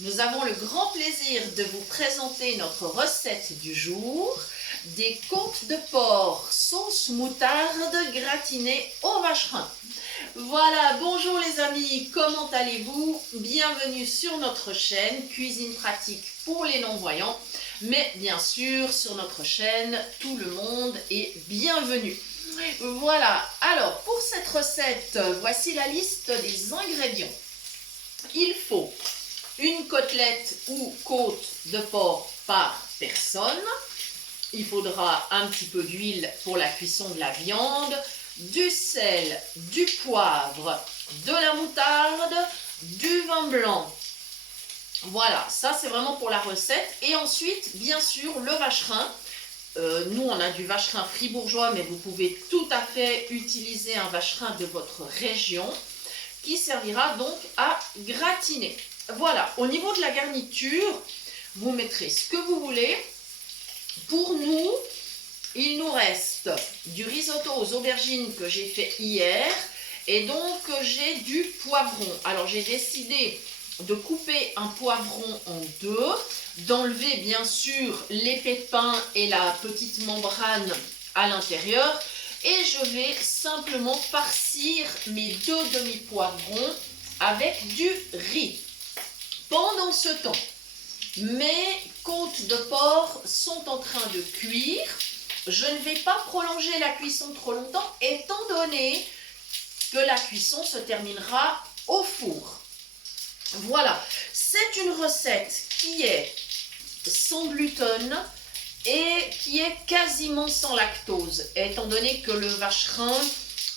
Nous avons le grand plaisir de vous présenter notre recette du jour, des côtes de porc sauce moutarde gratinées au vacherin. Voilà, bonjour les amis, comment allez-vous? Bienvenue sur notre chaîne Cuisine pratique pour les non-voyants, mais bien sûr sur notre chaîne, tout le monde est bienvenu. Voilà, alors pour cette recette, voici la liste des ingrédients. Il faut une côtelette ou côte de porc par personne. Il faudra un petit peu d'huile pour la cuisson de la viande, du sel, du poivre, de la moutarde, du vin blanc. Voilà, ça c'est vraiment pour la recette. Et ensuite, bien sûr, le vacherin. Nous, on a du vacherin fribourgeois, mais vous pouvez tout à fait utiliser un vacherin de votre région qui servira donc à gratiner. Voilà, au niveau de la garniture, vous mettrez ce que vous voulez. Pour nous, il nous reste du risotto aux aubergines que j'ai fait hier et donc j'ai du poivron. Alors j'ai décidé de couper un poivron en deux, d'enlever bien sûr les pépins et la petite membrane à l'intérieur et je vais simplement farcir mes deux demi-poivrons avec du riz. Pendant ce temps, mes côtes de porc sont en train de cuire. Je ne vais pas prolonger la cuisson trop longtemps, étant donné que la cuisson se terminera au four. Voilà, c'est une recette qui est sans gluten et qui est quasiment sans lactose, étant donné que le vacherin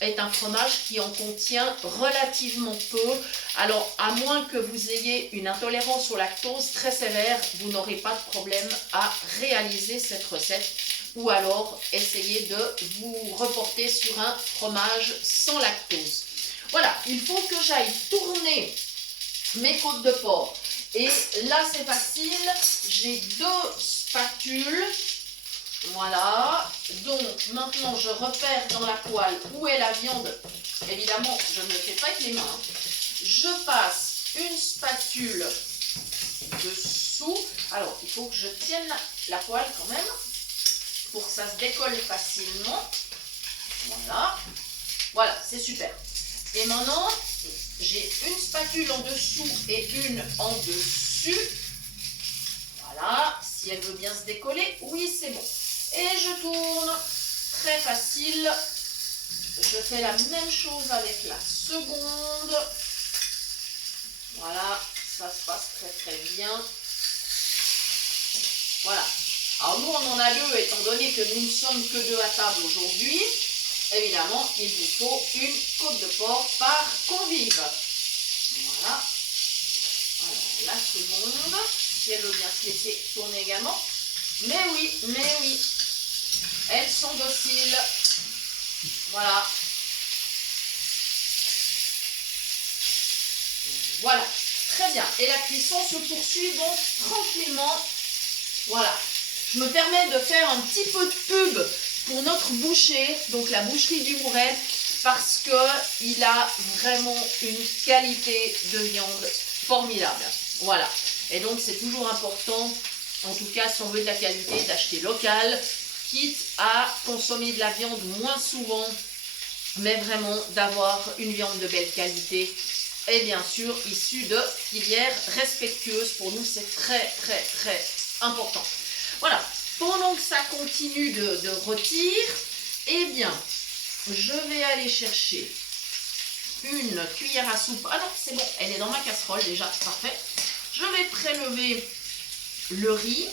est un fromage qui en contient relativement peu. Alors, à moins que vous ayez une intolérance au lactose très sévère, vous n'aurez pas de problème à réaliser cette recette. Ou alors, essayez de vous reporter sur un fromage sans lactose. Voilà, il faut que j'aille tourner mes côtes de porc. Et là, c'est facile. J'ai deux spatules. Voilà, donc maintenant je repère dans la poêle où est la viande. Évidemment, je ne le fais pas avec les mains. Je passe une spatule dessous. Alors, il faut que je tienne la poêle quand même pour que ça se décolle facilement. Voilà, voilà, c'est super. Et maintenant, j'ai une spatule en dessous et une en dessus. Voilà, si elle veut bien se décoller, oui, c'est bon. Et je tourne, très facile. Je fais la même chose avec la seconde. Voilà, ça se passe très très bien. Voilà. Alors nous on en a deux, étant donné que nous ne sommes que deux à table aujourd'hui. Évidemment, il vous faut une côte de porc par convive. Voilà. Voilà, la seconde. Si elle veut bien se laisser tourner également. Mais oui. Elles sont dociles. Voilà. Voilà. Très bien. Et la cuisson se poursuit donc tranquillement. Voilà. Je me permets de faire un petit peu de pub pour notre boucher, donc la boucherie du Mouret, parce qu'il a vraiment une qualité de viande formidable. Voilà. Et donc c'est toujours important, en tout cas si on veut de la qualité, d'acheter local, quitte à consommer de la viande moins souvent, mais vraiment d'avoir une viande de belle qualité et bien sûr issue de filières respectueuses. Pour nous, c'est très important. Voilà, pendant que ça continue de rôtir, eh bien, je vais aller chercher une cuillère à soupe. Ah non, c'est bon, elle est dans ma casserole déjà, parfait. Je vais prélever le riz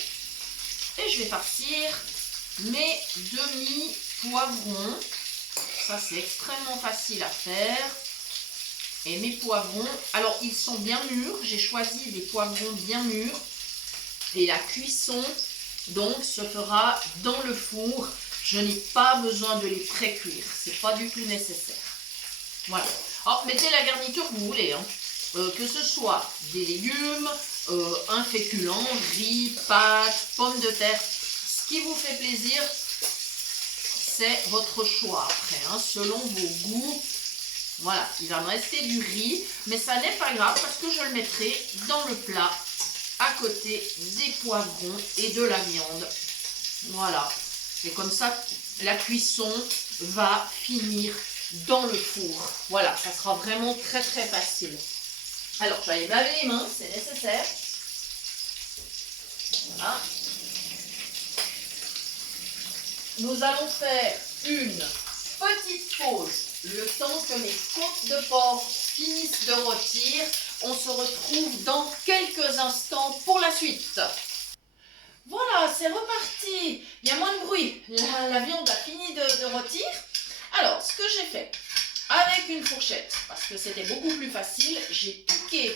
et je vais farcir mes demi-poivrons. Ça, c'est extrêmement facile à faire. Et mes poivrons, alors ils sont bien mûrs. J'ai choisi des poivrons bien mûrs. Et la cuisson, donc, se fera dans le four. Je n'ai pas besoin de les pré-cuire. C'est pas du tout nécessaire. Voilà. Alors, mettez la garniture que vous voulez. Hein. Que ce soit des légumes, un féculent, riz, pâtes, pommes de terre. Ce qui vous fait plaisir, c'est votre choix après, hein, selon vos goûts. Voilà, il va me rester du riz, mais ça n'est pas grave parce que je le mettrai dans le plat à côté des poivrons et de la viande. Voilà. Et comme ça, la cuisson va finir dans le four. Voilà, ça sera vraiment très très facile. Alors, je vais aller laver les mains, c'est nécessaire. Voilà. Nous allons faire une petite pause, le temps que mes côtes de porc finissent de rôtir. On se retrouve dans quelques instants pour la suite. Voilà, c'est reparti. Il y a moins de bruit. La viande a fini de rôtir. Alors, ce que j'ai fait, avec une fourchette, parce que c'était beaucoup plus facile, j'ai piqué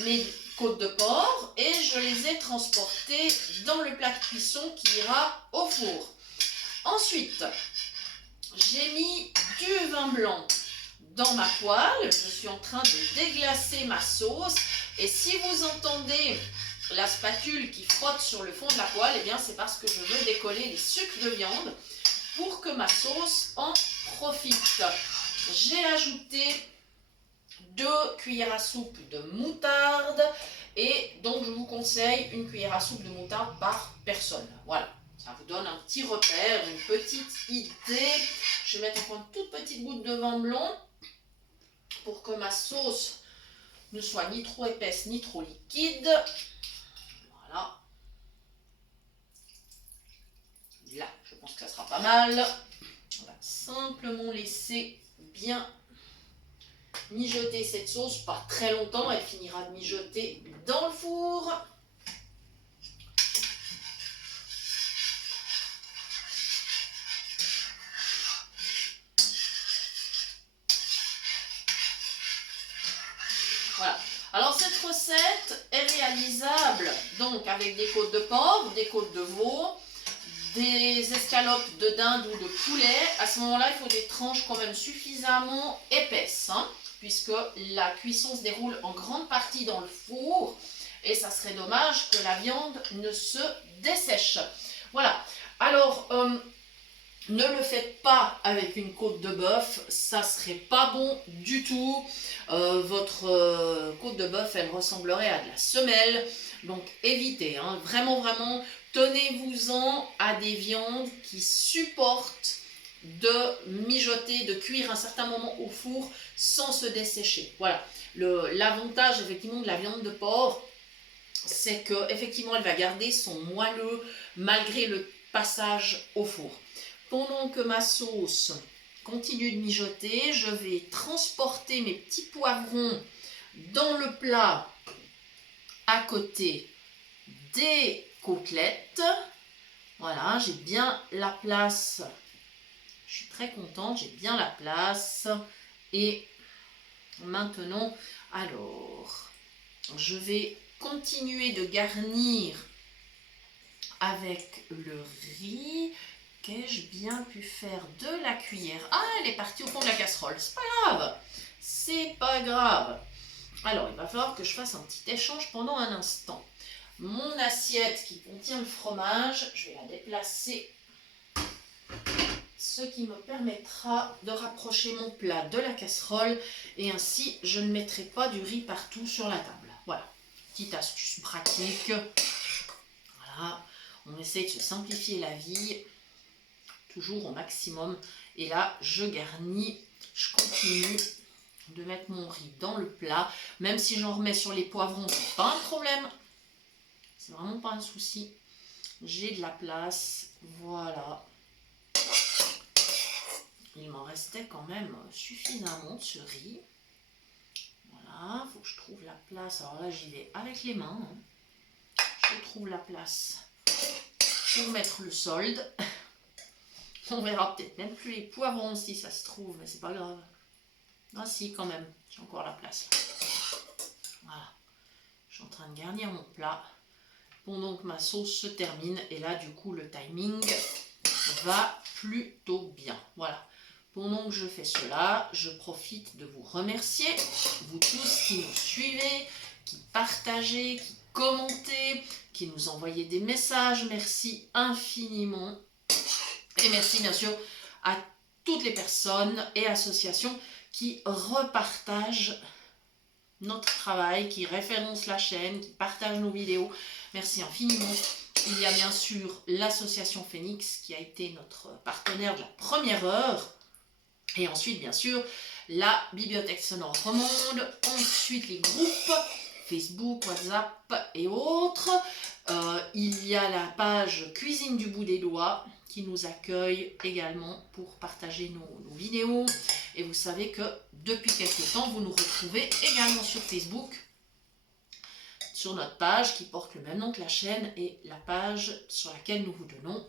mes côtes de porc et je les ai transportées dans le plat de cuisson qui ira au four. Ensuite, j'ai mis du vin blanc dans ma poêle. Je suis en train de déglacer ma sauce. Et si vous entendez la spatule qui frotte sur le fond de la poêle, eh bien c'est parce que je veux décoller les sucres de viande pour que ma sauce en profite. J'ai ajouté 2 cuillères à soupe de moutarde et donc je vous conseille une cuillère à soupe de moutarde par personne. Voilà, ça vous donne un petit repère, une petite idée. Je vais mettre encore une toute petite goutte de vin blanc pour que ma sauce ne soit ni trop épaisse ni trop liquide. Voilà. Là, je pense que ça sera pas mal. On va simplement laisser bien mijoter cette sauce, pas très longtemps, elle finira de mijoter dans le four. Voilà. Alors cette recette est réalisable donc avec des côtes de porc, des côtes de veau, des escalopes de dinde ou de poulet. À ce moment-là, il faut des tranches quand même suffisamment épaisses, hein, puisque la cuisson se déroule en grande partie dans le four et ça serait dommage que la viande ne se dessèche. Voilà. Alors, ne le faites pas avec une côte de bœuf, ça serait pas bon du tout. Votre côte de bœuf, elle ressemblerait à de la semelle, donc évitez, hein. Vraiment, vraiment, tenez-vous-en à des viandes qui supportent de mijoter, de cuire un certain moment au four sans se dessécher. Voilà, l'avantage effectivement de la viande de porc, c'est que effectivement elle va garder son moelleux malgré le passage au four. Pendant que ma sauce continue de mijoter, je vais transporter mes petits poivrons dans le plat à côté des côtelettes. Voilà, j'ai bien la place. Je suis très contente, j'ai bien la place. Et maintenant, alors, je vais continuer de garnir avec le riz. Qu'ai-je bien pu faire de la cuillère? Ah, elle est partie au fond de la casserole. C'est pas grave. C'est pas grave. Alors, il va falloir que je fasse un petit échange pendant un instant. Mon assiette qui contient le fromage, je vais la déplacer, ce qui me permettra de rapprocher mon plat de la casserole et ainsi je ne mettrai pas du riz partout sur la table. Voilà, petite astuce pratique. Voilà, on essaie de se simplifier la vie, toujours au maximum. Et là, je garnis, je continue de mettre mon riz dans le plat, même si j'en remets sur les poivrons, c'est pas un problème. C'est vraiment pas un souci. J'ai de la place. Voilà. Il m'en restait quand même suffisamment de ce riz. Voilà. Il faut que je trouve la place. Alors là, j'y vais avec les mains. Je trouve la place pour mettre le solde. On verra peut-être même plus les poivrons si ça se trouve, mais c'est pas grave. Ah si, quand même. J'ai encore la place là. Voilà. Je suis en train de garnir mon plat. Pendant que ma sauce se termine, et là du coup le timing va plutôt bien. Voilà, pendant que je fais cela, je profite de vous remercier, vous tous qui nous suivez, qui partagez, qui commentez, qui nous envoyez des messages. Merci infiniment et merci bien sûr à toutes les personnes et associations qui repartagent notre travail, qui référencent la chaîne, qui partagent nos vidéos. Merci infiniment. Il y a bien sûr l'association Phoenix qui a été notre partenaire de la première heure. Et ensuite, bien sûr, la Bibliothèque Sonore Romande. Ensuite, les groupes Facebook, WhatsApp et autres. Il y a la page Cuisine du bout des doigts qui nous accueille également pour partager nos vidéos. Et vous savez que depuis quelques temps, vous nous retrouvez également sur Facebook, sur notre page qui porte le même nom que la chaîne et la page sur laquelle nous vous donnons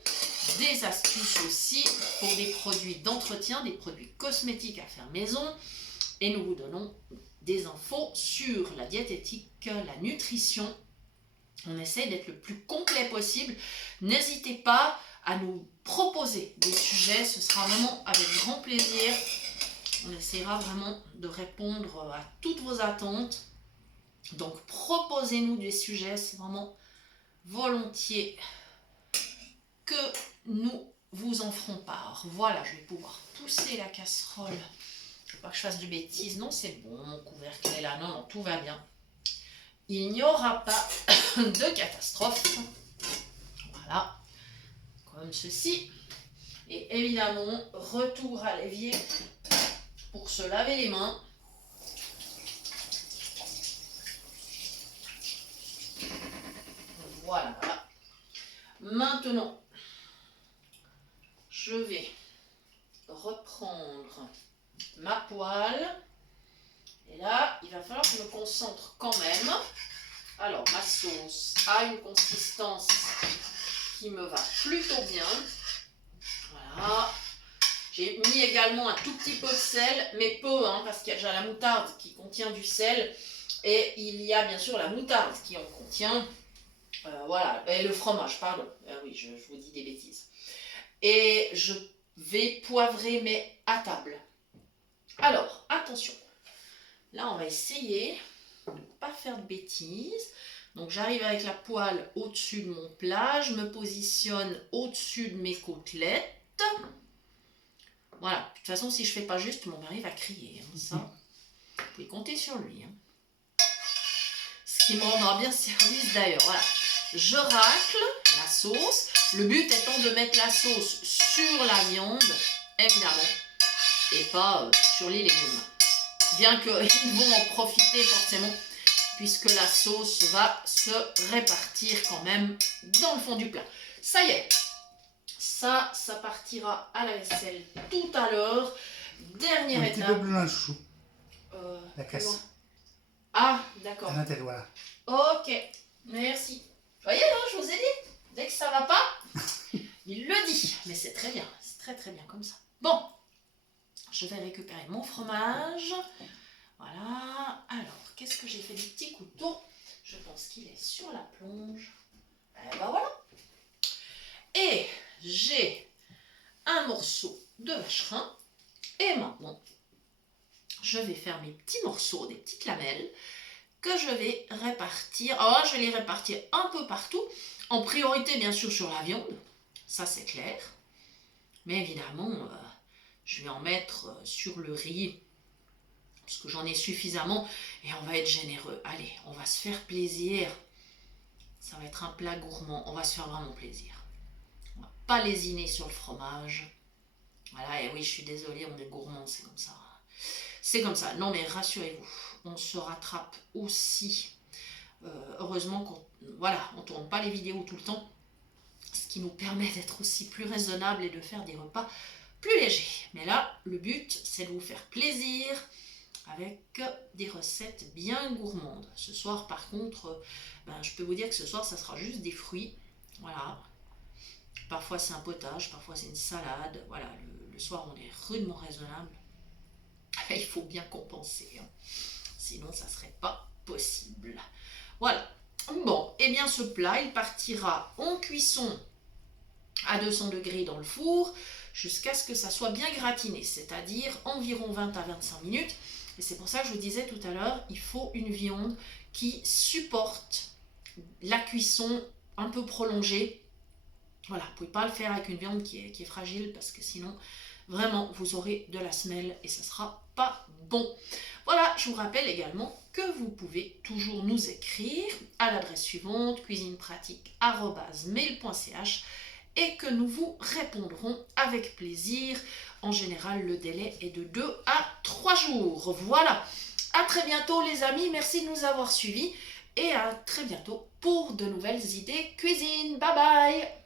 des astuces aussi pour des produits d'entretien, des produits cosmétiques à faire maison. Et nous vous donnons des infos sur la diététique, la nutrition. On essaie d'être le plus complet possible. N'hésitez pas à nous proposer des sujets, ce sera vraiment avec grand plaisir. On essaiera vraiment de répondre à toutes vos attentes. Donc proposez-nous des sujets, c'est vraiment volontiers que nous vous en ferons part. Voilà, je vais pouvoir pousser la casserole. Il ne faut pas que je fasse de bêtises. Non, c'est bon, mon couvercle est là. Non, non, tout va bien. Il n'y aura pas de catastrophe. Voilà, comme ceci. Et évidemment, retour à l'évier pour se laver les mains. Voilà, voilà. Maintenant, je vais reprendre ma poêle. Et là, il va falloir que je me concentre quand même. Alors, ma sauce a une consistance qui me va plutôt bien. Voilà. J'ai mis également un tout petit peu de sel, mais peu, hein, parce qu'il y a déjà la moutarde qui contient du sel. Et il y a bien sûr la moutarde qui en contient. Voilà, et le fromage, pardon. Oui, je vous dis des bêtises. Et je vais poivrer, mais à table. Alors, attention. Là, on va essayer de ne pas faire de bêtises. Donc, j'arrive avec la poêle au-dessus de mon plat. Je me positionne au-dessus de mes côtelettes. Voilà. De toute façon, si je ne fais pas juste, mon mari va crier. Hein, ça, vous pouvez compter sur lui. Hein. Ce qui me rendra bien service d'ailleurs. Voilà. Je racle la sauce. Le but étant de mettre la sauce sur la viande, évidemment, et pas sur les légumes. Bien qu'ils vont en profiter forcément, puisque la sauce va se répartir quand même dans le fond du plat. Ça y est, ça partira à la vaisselle tout à l'heure. Dernière étape. Un petit peu plus loin le chou. La casse. Ah, d'accord. À l'intérieur, voilà. Ok, merci. Voyez, hein, je vous ai dit, dès que ça va pas, il le dit. Mais c'est très bien, c'est très très bien comme ça. Bon, je vais récupérer mon fromage. Voilà. Alors, qu'est-ce que j'ai fait du petit couteau? Je pense qu'il est sur la plonge. Et ben voilà. Et j'ai un morceau de vacherin. Et maintenant, je vais faire mes petits morceaux, des petites lamelles, que je vais répartir. Alors là, je vais les répartir un peu partout. En priorité, bien sûr, sur la viande. Ça, c'est clair. Mais évidemment, je vais en mettre sur le riz. Parce que j'en ai suffisamment. Et on va être généreux. Allez, on va se faire plaisir. Ça va être un plat gourmand. On va se faire vraiment plaisir. On va pas lésiner sur le fromage. Voilà, et oui, je suis désolée, on est gourmand, c'est comme ça. C'est comme ça. Non, mais rassurez-vous, on se rattrape aussi. Heureusement qu'on on tourne pas les vidéos tout le temps, ce qui nous permet d'être aussi plus raisonnable et de faire des repas plus légers. Mais là, le but, c'est de vous faire plaisir avec des recettes bien gourmandes. Ce soir, par contre, je peux vous dire que ce soir, ça sera juste des fruits. Voilà. Parfois, c'est un potage, parfois, c'est une salade. Voilà, le soir, on est rudement raisonnable. Il faut bien compenser, hein. Sinon ça serait pas possible. Voilà. Bon, et bien ce plat, il partira en cuisson à 200 degrés dans le four jusqu'à ce que ça soit bien gratiné, c'est-à-dire environ 20 à 25 minutes. Et c'est pour ça que je vous disais tout à l'heure, il faut une viande qui supporte la cuisson un peu prolongée. Voilà, vous ne pouvez pas le faire avec une viande qui est fragile parce que sinon, vraiment, vous aurez de la semelle et ça ne sera pas bon. Voilà, je vous rappelle également que que vous pouvez toujours nous écrire à l'adresse suivante cuisinepratique@mail.ch et que nous vous répondrons avec plaisir. En général, le délai est de 2 à 3 jours. Voilà. À très bientôt les amis. Merci de nous avoir suivis et à très bientôt pour de nouvelles idées cuisine. Bye bye.